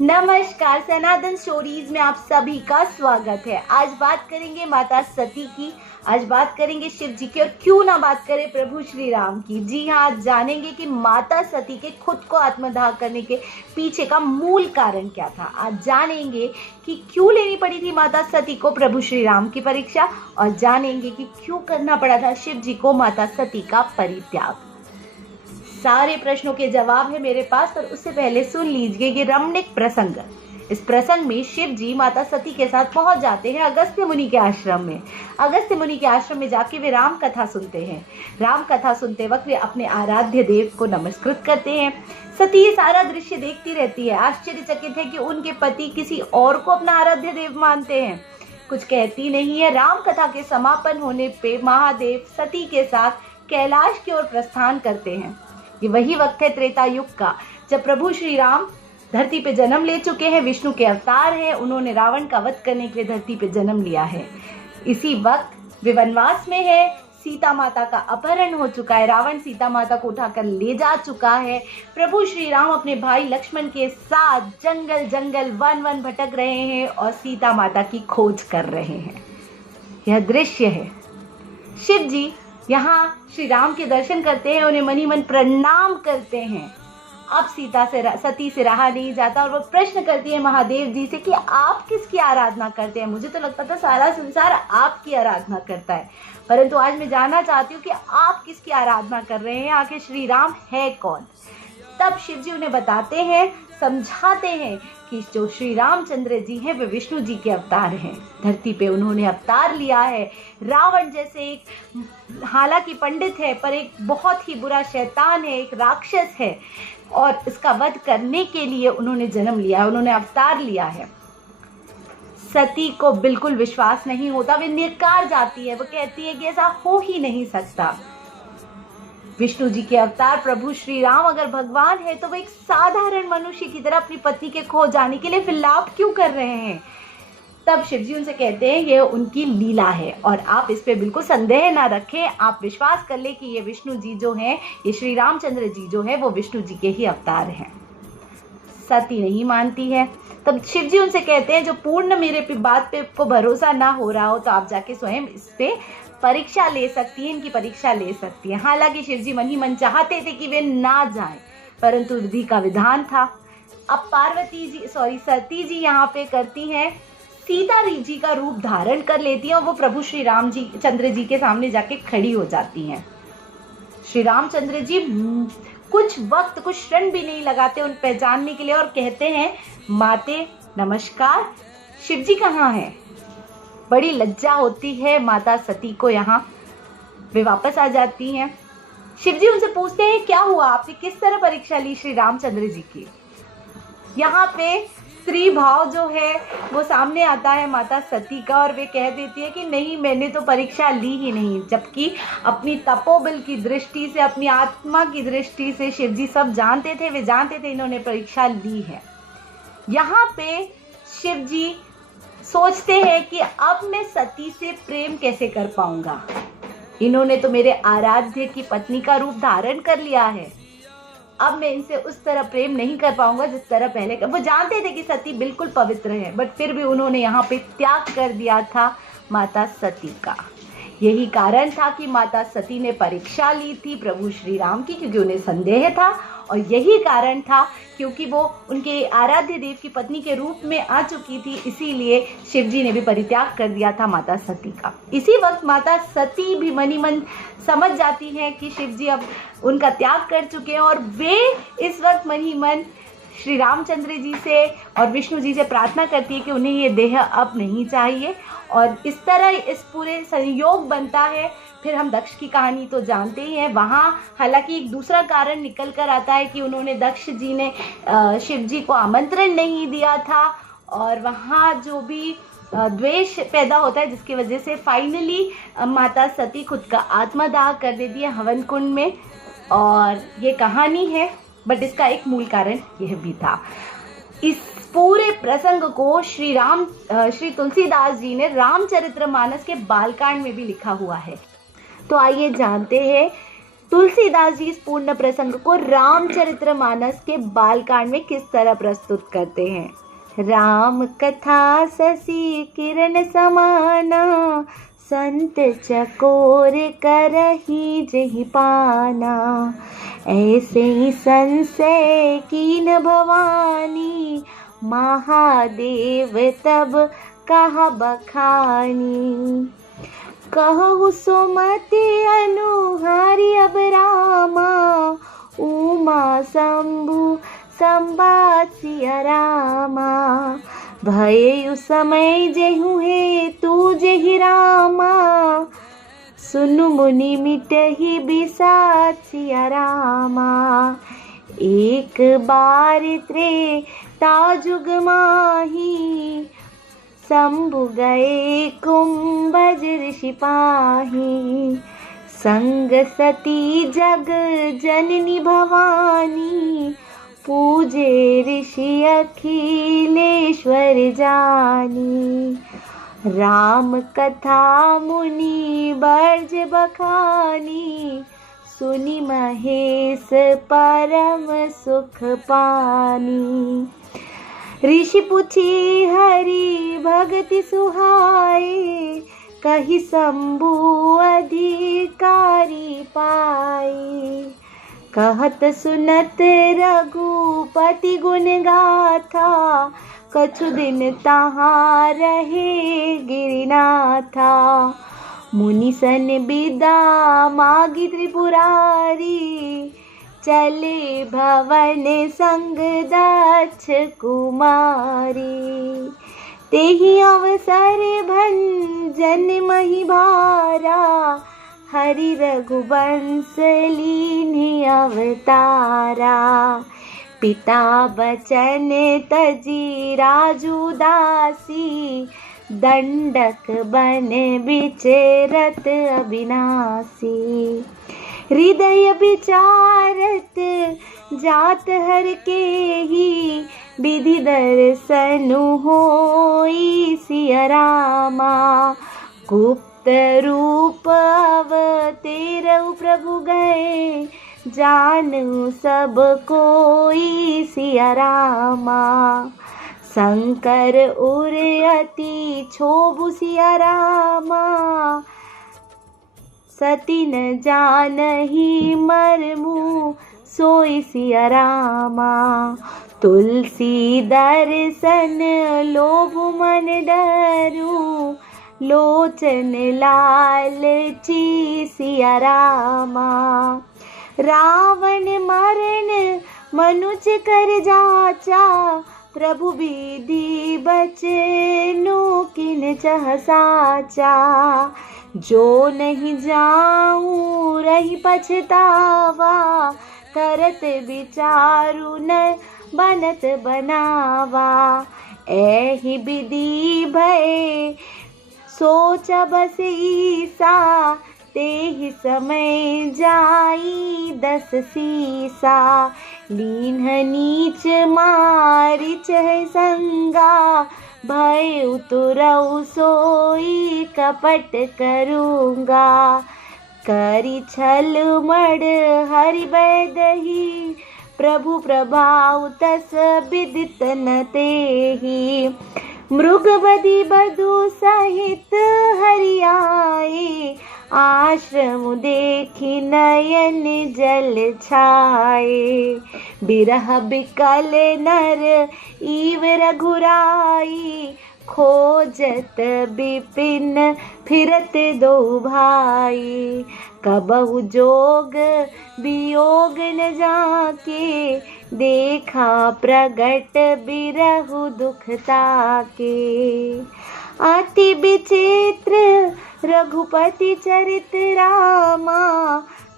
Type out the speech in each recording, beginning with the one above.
नमस्कार, सनातन स्टोरीज में आप सभी का स्वागत है। आज बात करेंगे माता सती की। आज बात करेंगे शिव जी की, और क्यों ना बात करें प्रभु श्री राम की। जी हाँ, आज जानेंगे कि माता सती के खुद को आत्मदाह करने के पीछे का मूल कारण क्या था। आज जानेंगे कि क्यों लेनी पड़ी थी माता सती को प्रभु श्री राम की परीक्षा, और जानेंगे कि क्यों करना पड़ा था शिव जी को माता सती का परित्याग। सारे प्रश्नों के जवाब है मेरे पास, पर उससे पहले सुन लीजिए ये रमणीक प्रसंग। इस प्रसंग में शिव जी माता सती के साथ पहुंच जाते हैं अगस्त्य मुनि के आश्रम में। अगस्त्य मुनि के आश्रम में जाके वे राम कथा सुनते हैं। राम कथा सुनते वक्त वे अपने आराध्य देव को नमस्कृत करते हैं। सती ये सारा दृश्य देखती रहती है, आश्चर्यचकित है कि उनके पति किसी और को अपना आराध्य देव मानते हैं। कुछ कहती नहीं है। राम कथा के समापन होने पे महादेव सती के साथ कैलाश की ओर प्रस्थान करते हैं। ये वही वक्त है त्रेता युग का, जब प्रभु श्री राम धरती पे जन्म ले चुके हैं। विष्णु के अवतार हैं। उन्होंने रावण का वध करने के लिए धरती पे जन्म लिया है। इसी वक्त वे वनवास में है। सीता माता का अपहरण हो चुका है। रावण सीता माता को उठाकर ले जा चुका है। प्रभु श्री राम अपने भाई लक्ष्मण के साथ जंगल जंगल वन वन भटक रहे हैं और सीता माता की खोज कर रहे हैं। यह दृश्य है। शिव जी यहाँ श्री राम के दर्शन करते हैं, उन्हें मनी मन प्रणाम करते हैं। अब सती से रहा नहीं जाता और वो प्रश्न करती है महादेव जी से कि आप किसकी आराधना करते हैं। मुझे तो लगता था सारा संसार आपकी आराधना करता है, परंतु आज मैं जानना चाहती हूँ कि आप किसकी आराधना कर रहे हैं, आखिर श्री राम है कौन। तब शिव जी उन्हें बताते हैं, समझाते हैं कि जो श्री रामचंद्र जी हैं वे विष्णु जी के अवतार हैं। धरती पे उन्होंने अवतार लिया है। रावण जैसे एक हालांकि पंडित है, पर एक बहुत ही बुरा शैतान है, एक राक्षस है, और इसका वध करने के लिए उन्होंने जन्म लिया है, उन्होंने अवतार लिया है। सती को बिल्कुल विश्वास नहीं होता। वे निकार जाती है। वो कहती है कि ऐसा हो ही नहीं सकता। विष्णु जी के अवतार प्रभु श्री राम अगर भगवान है तो वो एक साधारण मनुष्य की तरह अपनी पत्नी के खो जाने के लिए विलाप क्यों कर रहे हैं। तब शिव जी उनसे कहते हैं ये उनकी लीला है और आप इस पे बिल्कुल संदेह ना रखें। आप विश्वास कर ले कि ये विष्णु जी जो हैं, ये श्री रामचंद्र जी जो है वो विष्णु जी के ही अवतार हैं। सती नहीं मानती है। तब शिव जी उनसे कहते हैं जो पूर्ण मेरे बात पे को भरोसा ना हो रहा हो तो आप जाके स्वयं इस पे परीक्षा ले सकती है, इनकी परीक्षा ले सकती है। हालांकि शिव जी मन ही मन चाहते थे कि वे ना जाएं, परंतु विधि का विधान था। अब सती जी यहाँ पे करती हैं, सीता जी का रूप धारण कर लेती हैं और वो प्रभु श्री चंद्र जी के सामने जाके खड़ी हो जाती हैं। श्री रामचंद्र जी कुछ वक्त, कुछ क्षण भी नहीं लगाते उन पहचानने के लिए और कहते हैं माते नमस्कार। शिव जी कहाँ हैं? बड़ी लज्जा होती है माता सती को। यहाँ वे वापस आ जाती हैं। शिव जी उनसे पूछते हैं क्या हुआ, आपने किस तरह परीक्षा ली श्री रामचंद्र जी की। यहाँ पे स्त्री भाव जो है वो सामने आता है माता सती का, और वे कह देती है कि नहीं, मैंने तो परीक्षा ली ही नहीं। जबकि अपनी तपोबल की दृष्टि से, अपनी आत्मा की दृष्टि से शिव जी सब जानते थे। वे जानते थे इन्होंने परीक्षा ली है। यहाँ पे शिव जी सोचते हैं कि अब मैं सती से प्रेम कैसे कर पाऊंगा। इन्होंने तो मेरे आराध्य की पत्नी का रूप धारण कर लिया है। अब मैं इनसे उस तरह प्रेम नहीं कर पाऊंगा जिस तरह पहले कर। वो जानते थे कि सती बिल्कुल पवित्र है, बट फिर भी उन्होंने यहाँ पे त्याग कर दिया था माता सती का। यही कारण था कि माता सती ने परीक्षा ली थी प्रभु श्री राम की, क्योंकि उन्हें संदेह था। और यही कारण था क्योंकि वो उनके आराध्य देव की पत्नी के रूप में आ चुकी थी, इसीलिए शिव जी ने भी परित्याग कर दिया था माता सती का। इसी वक्त माता सती भी मनी मन समझ जाती हैं कि शिव जी अब उनका त्याग कर चुके हैं, और वे इस वक्त मन ही मन श्री रामचंद्र जी से और विष्णु जी से प्रार्थना करती है कि उन्हें ये देह अब नहीं चाहिए। और इस तरह इस पूरे संयोग बनता है। फिर हम दक्ष की कहानी तो जानते ही हैं। वहाँ हालांकि एक दूसरा कारण निकल कर आता है कि उन्होंने दक्ष जी ने शिव जी को आमंत्रण नहीं दिया था, और वहाँ जो भी द्वेष पैदा होता है जिसकी वजह से फाइनली माता सती खुद का आत्मदाह कर देती है हवन कुंड में। और ये कहानी है, बट इसका एक मूल कारण यह भी था। इस पूरे प्रसंग को श्री तुलसीदास जी ने रामचरितमानस के बालकांड में भी लिखा हुआ है। तो आइए जानते हैं तुलसीदास जी इस पूर्ण प्रसंग को रामचरितमानस के बालकांड में किस तरह प्रस्तुत करते हैं। राम कथा शशि किरण समाना, संत चकोर करही जहि पाना। ऐसे ही संशय कीन भवानी, महादेव तब कहा बखानी। कहु सुमति अनुहारी अब रामा, उमा शंभु संवाद सिया रामा। भयउ समय जेहु हे तू जेहि रामा, सुनु मुनि मिटहि बिसात सिया रामा। एक बार त्रेता जुग माही, शंभु गए कुंभज ऋषि पाही। संग सती जग जननी भवानी, पूजे ऋषि अखिलेश्वर जानी। राम कथा मुनि बर्ज बखानी, सुनि महेश परम सुख पानी। ऋषि पूछी हरि भगति सुहाए, कही शंभु अधिकारी पाए। कहत सुनत रघुपति गुण गाथा, कछु दिन तहाँ रहे गिरिनाथा। मुनि सन बिदा मागी त्रिपुरारी, चले भवन संग दक्ष कुमारी। तेहि अवसर भंजन मही भारा, हरि रघुवंश लीन्हि अवतारा। पिता बचन तजी राजू दासी, दंडक बन विचरत अविनाशी। हृदय विचारत जात हर के ही, विधि दर्शनु होई सिया रामा। गुप्त रूप अवतेरउ प्रभु गए, जानू सब कोई सिया रामा। शंकर उर अति क्षोभु सिया रामा, सती न जानही मरमु सोई सिया रामा। तुलसी दर्शन लोभु मन डरू, लोचन लालची सिया रामा। रावण मरण मनुज कर जाचा, प्रभु विधि बचनु किन चह साचा। जो नहीं जाऊं रही पछतावा, करत विचारु न बनत बनावा। एहि विधि भय सोच बस ईसा, तेहि समय जाई 10 सीसा। लीन्ह नीच मारिच है संगा, भय उतरऊ सोई कपट करूँगा। करी छल मड़ हरि बैदही, प्रभु प्रभाव तस विदित न तेहि। मृग बदि बधु सहित हरि आए, आश्रम देखी नयन जल छाए। बिरह बिकल नर ईव रघुराई, खोजत बिपिन फिरत दो भाई। कबहु जोग वियोग न जाके, देखा प्रगट बिरहु दुखता के। अति विचित्र रघुपति चरित रामा,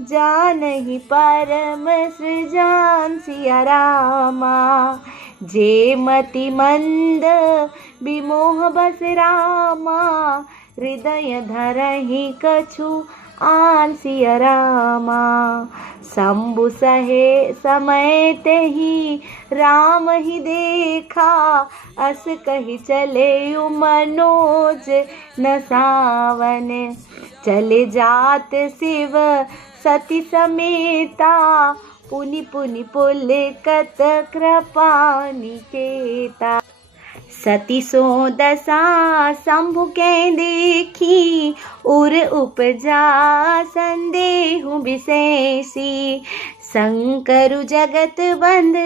जानहि परम सृजान सिया रामा। जे मति मंद विमोह बस रामा, हृदय धरहि कछु आन सिया रामा। शंभु सहे समय ते ही राम ही देखा, अस कही चले यु मनोज न सावन। चले जात शिव सती समेता, पुनि पुनि पुलकत कृपा निकेता। सती सो दशा शंभु के देखी, उर उपजा संदेहु विशेषी। शंकरु जगत बंद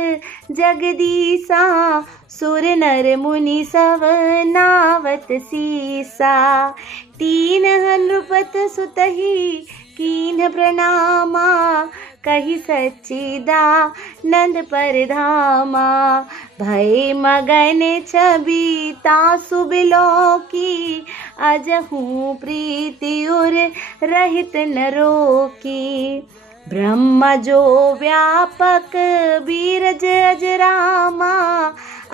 जगदीसा, सुर नर मुनि सब नावत सीसा। तीन नृपत सुतहि कीन्ह प्रणामा, कही सच्चिदानंद परधामा। भय मगन छवि तासु बिलोकी, अजहू प्रीति उर रहित नरो की। ब्रह्म जो व्यापक बीरज अजरामा,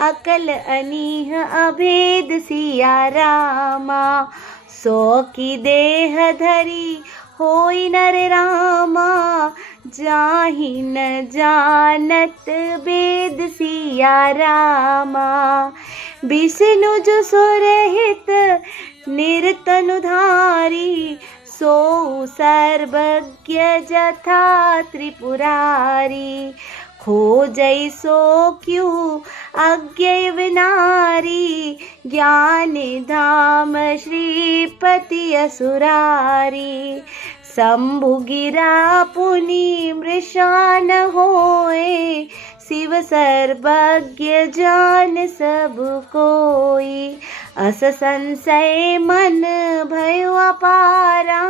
अकल अनीह अभेद सिया रामा। सो की देह धरी होई नर रामा, जाहि न जानत वेद सिया रामा। विष्णु जो सुरहित निरतनुधारी, सो सर्वज्ञ जथा त्रिपुरारी। खोजै सो क्यों अज्ञ विनारी, ज्ञान धाम श्रीपति असुरारी। शंभु गिरा पुनि मृषा न होए, शिव सर्वज्ञ जान सब कोई। अस संशय मन भयो अपारा,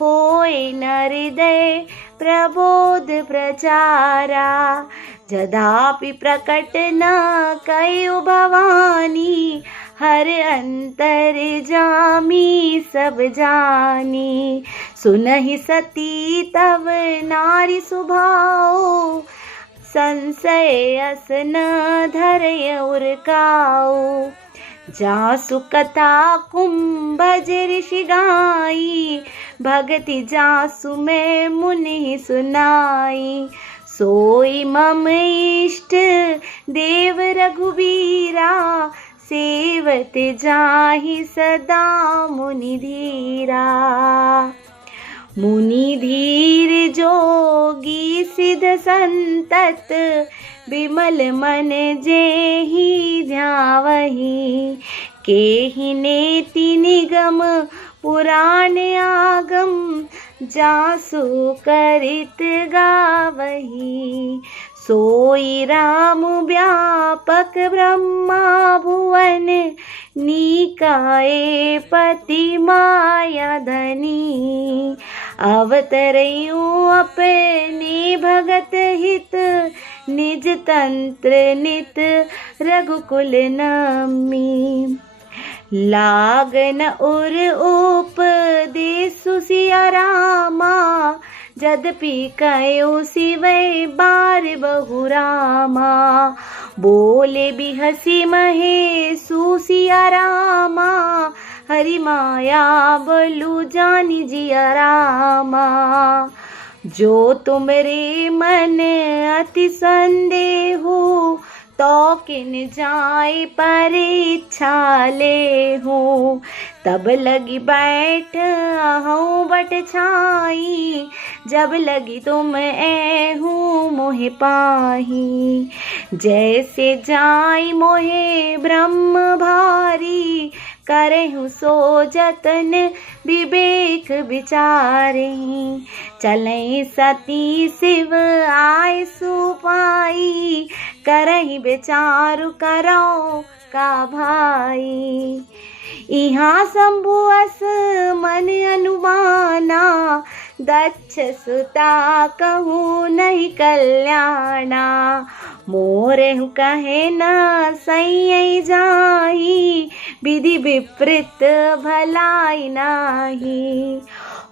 होए न हृदय प्रबोध प्रचारा। जदापि प्रकट न कयो भवानी, हर अंतर जामी सब जानी। सुनहि सती तव नारी सुभाओ, संशय अस न धरय उरकाओ। जासु कथा कुंभज ऋषि गाई, भगति जासु मैं मुनि सुनाई। सोई मम इष्ट देव रघुबीरा, सेवत जाहि सदा मुनि धीरा। मुनि धीर जोगी सिद्ध संतत, विमल मन जेहि ध्यावहि। केहि नेति निगम पुराण आगम, जासु करित गावहि। सोई राम व्यापक ब्रह्मा भुवन, निकाये पति माया धनी। अवतरयूं अपने भगत हित, निज तंत्र नित रघुकुल नमी। लागन उर उपदेसु सिया रामा, जदपि कयो शिवै बार बहु रामा। बोले बिहसी महेशु सिया रामा, हरि माया बोलू जानी जिया रामा। जो तुमरे मन अति संदेहु, तो किन जाय परीक्षा ले हूँ। तब लगी बैठ हूँ बट छाई, जब लगी तुम ऐहूँ मोहे पाही। जैसे जाय मोहे ब्रह्म भारी, करहूँ सो जतन विवेक विचारही। चलई सती शिव आय सुपाई, करही विचारु करो का भाई। इहाँ शंभु अस मन अनुमाना, दक्ष सुता कहूँ नहीं कल्याणा। मोरेहु कहे न सही जाही, विधि विपरीत भलाई नाही।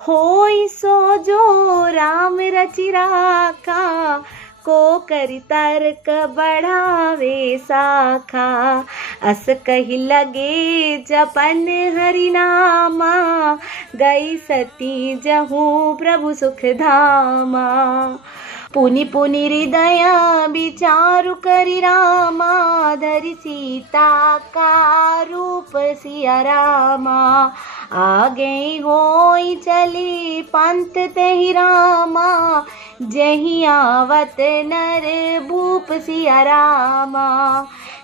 होई सो जो राम रचि राखा, को करि तर्क बढ़ावे साखा। अस कही लगे जपन हरि नामा, गई सती जहूँ प्रभु सुख धामा। पुनि पुनि हृदय विचारु करि रामा, धरि सीता का रूप सिया रामा। आगे होई चली पंथ तेहि रामा, जहीं आवत नर भूप सिया रामा।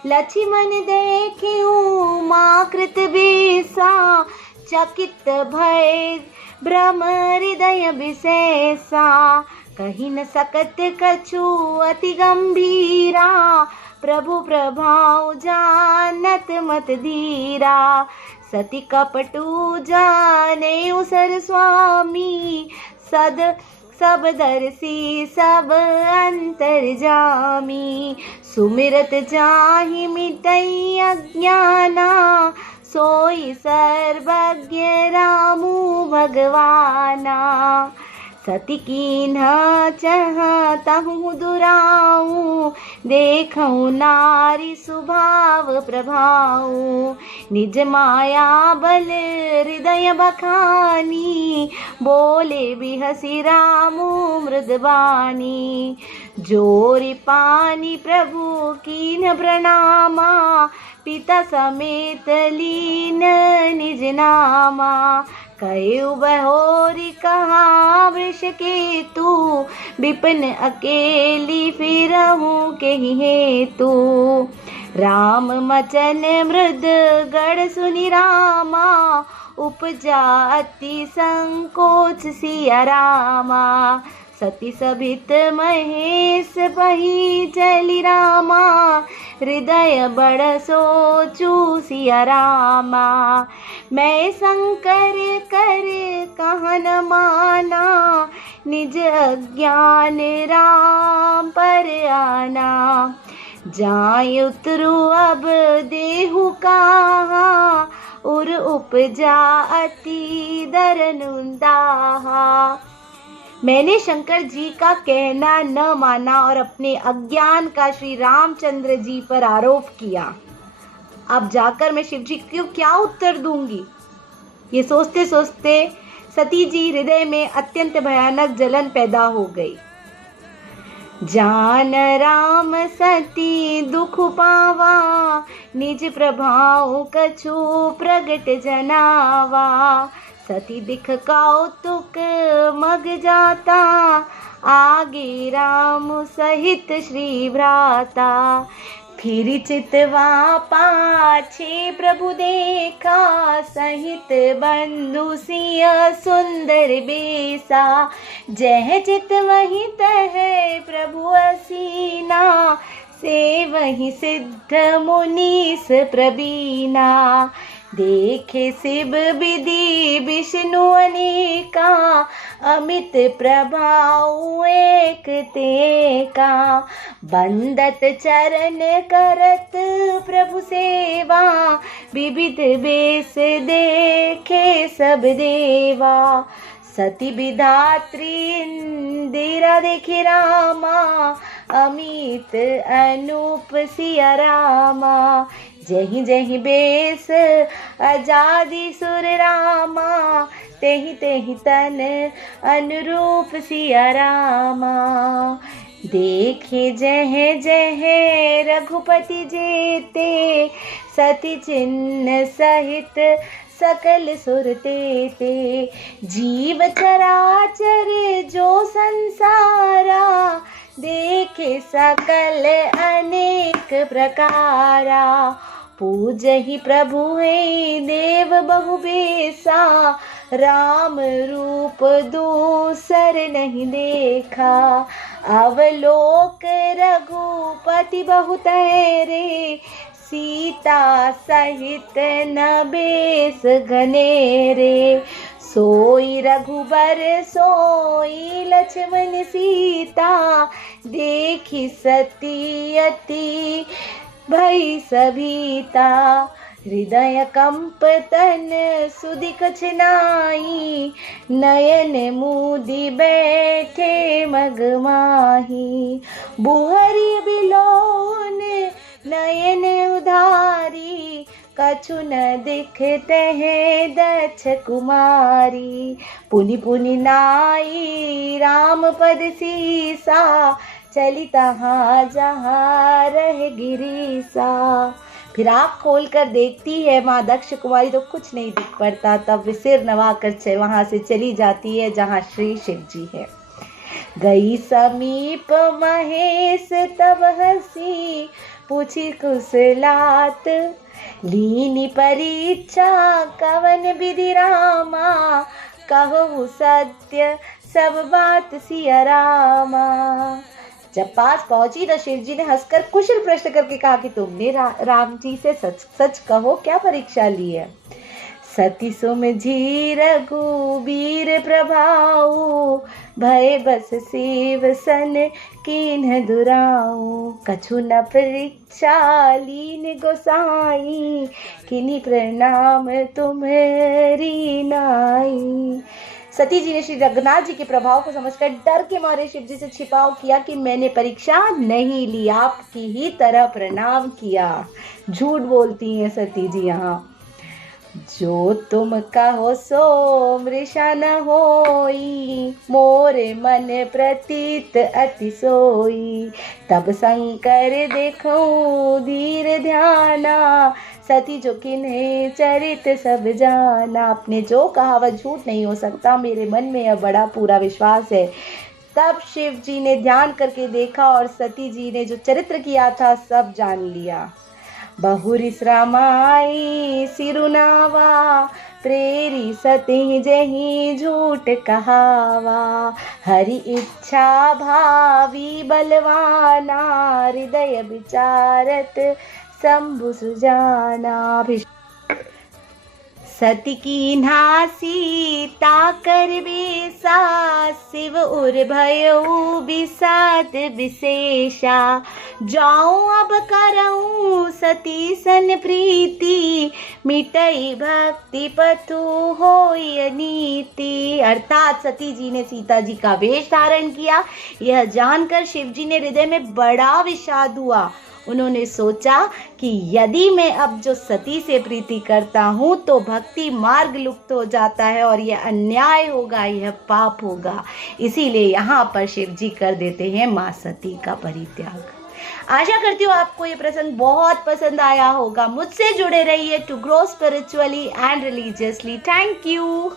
लक्ष्मण देखियो माँ कृत बेसा, चकित भय भ्रम हृदय विशेषा। कही न सकत कछु अति गंभीरा, प्रभु प्रभाव जानत मत धीरा। सती कपटु जाने उसर स्वामी, सब दर्शी सब अंतर जामी। सुमिरत जाहि मिटई अज्ञाना, सोई सर्वज्ञ रामु भगवाना। सती कीन्हा चाहतहु दुराऊ, देखऊँ नारी स्वभाव प्रभाऊ। निज माया बल हृदय बखानी, बोले बिहसी रामु मृदबानी। जोरि पानी प्रभु कीन्ह प्रणामा, पिता समेत लीन निज नामा। कयु बहोरी कहा वृष केतु, विपिन अकेली फिरहूँ केहि हेतु। राम मचन मृद गढ़ सुनि रामा, उपजा अति संकोच सिया रामा। सती सभित महेश बही चली रामा, हृदय बड़ सोचू सिया रामा। मैं शंकर कर कहन माना, निज अज्ञान राम पर आना। जाय उतरू अब देहु कहा, उर उपजा अति दरनुंदाहा। मैंने शंकर जी का कहना न माना और अपने अज्ञान का श्री रामचंद्र जी पर आरोप किया। अब जाकर मैं शिव जी को क्या उत्तर दूंगी? ये सोचते सोचते सती जी हृदय में अत्यंत भयानक जलन पैदा हो गई। जान राम सती दुख पावा, निज प्रभाव कछु प्रगट जनावा। सती दिख कौतुक मग जाता, आगे राम सहित श्री भ्राता। फिर चितवा पाछे प्रभु देखा, सहित बंधु सिय सुंदर बेसा। जह चित वही तह प्रभु असीना, से वही सिद्ध मुनीस प्रवीणा। देखे शिव विधि विष्णु अनेका, अमित प्रभाव एक तेका। बंदत चरण करत प्रभु सेवा, विविध बेस देखे सब देवा। सती विधात्री इंदिरा देखि रामा, अमित अनूप सिया रामा। जही जही बेस आजादी सुर रामा, तेहि तेहि तन अनुरूप सिया रामा। देखे जह जह रघुपति जेते, सती चिन्ह सहित सकल सुर तेते। जीव चराचर जो संसारा, देखे सकल अनेक प्रकारा। पूजहि प्रभु है देव बहु बेसा, राम रूप दूसर नहीं देखा। अवलोक रघुपति बहुत रे, सीता सहित न बेस घनेरे। सोई रघुबर सोई लक्ष्मण सीता, देखी सती अति भई सभीता। हृदय कंप तन सुधि कछ नाई, नयन मूदी बैठे मगमाही। बुहरी बिलोन नयन उधारी, कछु न दिखते हैं दक्ष कुमारी, पुनि पुनि नाई राम पद सीसा, चली तहाँ जहाँ रह गिरीसा। फिर आँख खोल कर देखती है माँ दक्ष कुमारी तो कुछ नहीं दिख पड़ता। तब वे सिर नवाकर वहां से चली जाती है जहाँ श्री शिव जी है। गई समीप महेश तब हंसी, पूछी कुशलात लीनी परीक्षा, कवन विधि रामा, कहो सत्य सब बात सिया रामा। जब पास पहुंची तो शिव जी ने हंसकर कुशल प्रश्न करके कहा कि तुमने राम जी से सच सच कहो क्या परीक्षा ली है। सती सुमझी रघुबीर प्रभाऊ, भय बस शिव सन कीन्ह दुराऊ, कछु न परीक्षा लीन गोसाई, किन्हीं प्रणाम तुम्हारी नाई। सती जी ने श्री रघुनाथ जी के प्रभाव को समझकर डर के मारे शिव जी से छिपाव किया कि मैंने परीक्षा नहीं ली, आपकी ही तरह प्रणाम किया। झूठ बोलती हैं सती जी यहाँ। जो तुम कहो सो मृषा न होई, मोरे मन प्रतीत अति सोई, तब शंकर देखूं धीर ध्याना, सती जो किन्हें चरित सब जाना। आपने जो कहा वह झूठ नहीं हो सकता, मेरे मन में यह बड़ा पूरा विश्वास है। तब शिव जी ने ध्यान करके देखा और सती जी ने जो चरित्र किया था सब जान लिया। बहुरी श्रमाई सिरुनावा, प्रेरी सती जही झूठ कहावा, हरि इच्छा भावी बलवाना, हृदय विचारत शंभु सुजाना। सती की नासी ताकर बेसा, शिव उर भयो विषाद विशेषा, जाऊं अब करऊं सती सन प्रीति, मिटई भक्ति पतु होय नीति। अर्थात सती जी ने सीता जी का वेश धारण किया। यह जानकर शिव जी ने हृदय में बड़ा विषाद हुआ। उन्होंने सोचा कि यदि मैं अब जो सती से प्रीति करता हूँ तो भक्ति मार्ग लुप्त हो जाता है और यह अन्याय होगा, यह पाप होगा। इसीलिए यहाँ पर शिव जी कर देते हैं माँ सती का परित्याग। आशा करती हूँ आपको ये प्रसंग बहुत पसंद आया होगा। मुझसे जुड़े रहिए to grow spiritually and religiously. Thank you.